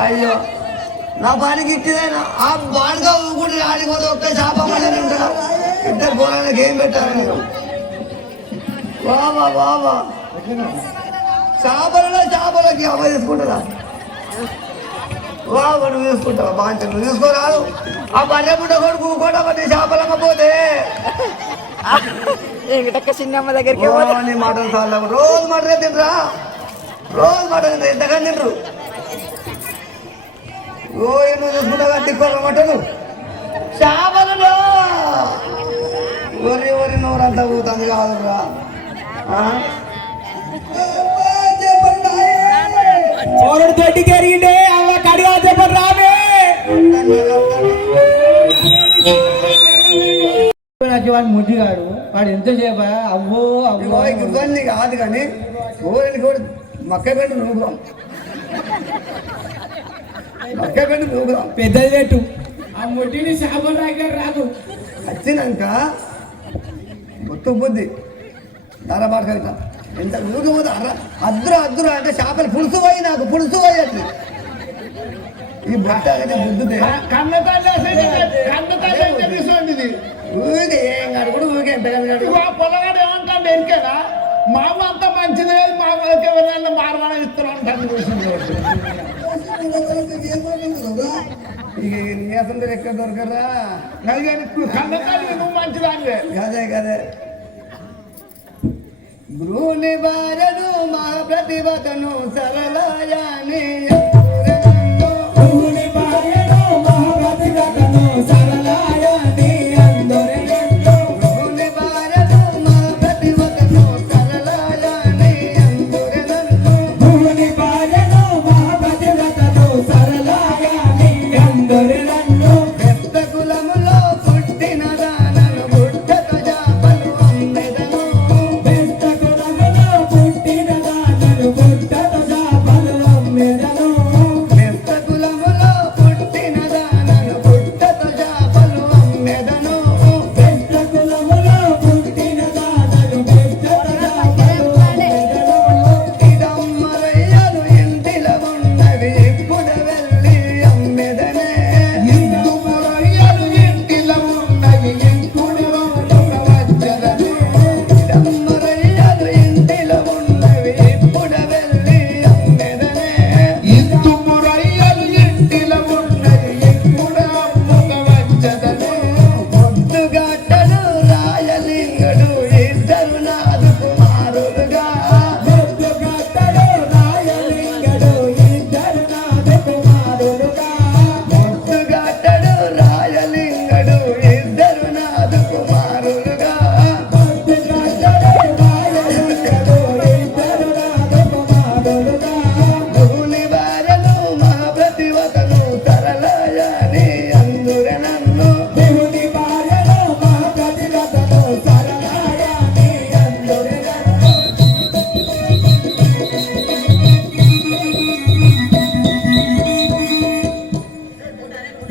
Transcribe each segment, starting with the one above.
అయ్యో నా పనికి ఇచ్చేదేనా ఆ బాడుగా ఊగుడు ఆడిపోతే ఒక్క చేప ఉంటా ఇద్దరు పోరానికి ఏం పెట్టారు నేను? బాబా బాబా చేపలలో చేపలకి అమ్మ తీసుకుంటుందా? బాబా నువ్వు తీసుకుంటావా? బాగా నువ్వు తీసుకోరాదు. ఆ బర్రె పుట్ట కొడుకు కూడా పట్టి చేపలమ్మ పోతే వెంకటక్క చిన్నమ్మ దగ్గరికి మటన్ సార్లు రోజు మటన్ తినరా రోజు మటన్ తింటారు ఎంతకని తినరు ఓ ఎన్నో చూసుకుంటా తిక్కోరు మటను చేపలలో ఒరి ఒరి నోరంతా పోతుంది కాదురా తోటి అవ్వ కడిగా చెప్పరు రామే. వాడు ముద్దిగాడు. వాడు ఎంత చేప? అవ్వో అవ్వో. ఇబ్బంది కాదు కానీ ఊరికి కూడా మక్క పెట్టి నూగుదాం పెద్దది పెట్టు. ఆ ముడ్డిని చేపలు రాక రాదు. వచ్చినాక మొత్తం బుద్ధి ధర పడక ఎంత ఊగిపోతే అర్ర అద్దురా అద్దురా అంటే చేపలు పులుసు పోయి నాకు పులుసు పోయి అట్లా ఈ బట్ట బుద్ధుదే కన్న తల్లి కన్న తల్లి తీసుకుంటుంది ఊరికే ఏం కాదు కూడా ఊరికే ఎంత కాదు పొలగాడు ఏమంటాడు? ఎరికేనా? మామ అంత మంచిది లేదు మామకి ఎవరైనా మార్వాణం ఇస్తాను ఎక్కడ దొరకరా కన్న తల్లి నువ్వు మంచిదానివే గదే బారను మా ప్రతిభతను సరళయాని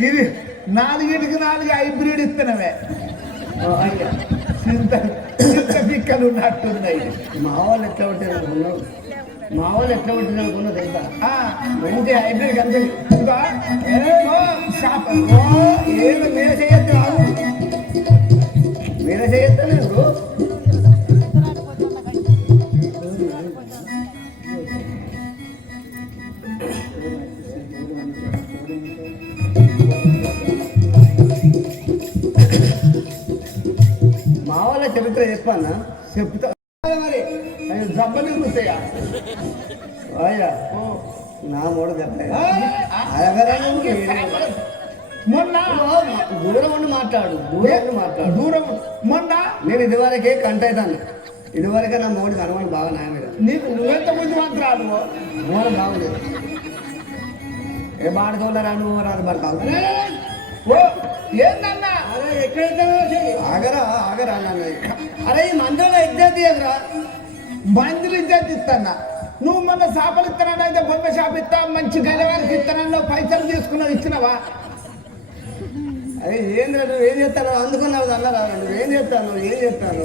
ఇది నాలుగింటికి నాలుగు హైబ్రిడ్ ఇత్తనమే. చింత చింత పిక్కలు ఉన్నట్టున్నాయి. మా వాళ్ళు ఎట్లా ఉంటుంది అనుకున్నావు మా వాళ్ళు ఎట్లా ఉంటుంది అనుకున్నావు తెలుసా? మంచి హైబ్రిడ్ ఓ ఏదో చరిత్ర చెప్పానా చెప్తా. మరి కూర్చోయా అయ్యా నా మూడు నువ్వు? మొన్న దూరం ఉండి మాట్లాడు దూరం మాట్లాడు. దూరం మొన్న నేను ఇదివరకే కంట అవుతాను ఇదివరకే నా మూడు కనవని బాగా నా మీద నీకు నువ్వెంత బుద్ధిమంతురాలు మూడు బాగుండేది ఏ బాడుకోలే రాను రాదు పడతావు ఓ ఏందన్నా? ఆగరా ఆగరా. మందులో ఇద్దరు మందులు ఇజ్జత్ ఇస్తానా నువ్వు మొన్న చేపలు ఇస్తానంటే అయితే బొమ్మ షాప్ ఇస్తా మంచి గలవారికి ఇస్తానంలో పైసలు తీసుకున్నావు ఇచ్చినావా? అరే ఏం నువ్వు? ఏం చేస్తాను? అందుకున్నావు అన్నారా నువ్వు ఏం చేస్తాను? ఏం చేస్తాను?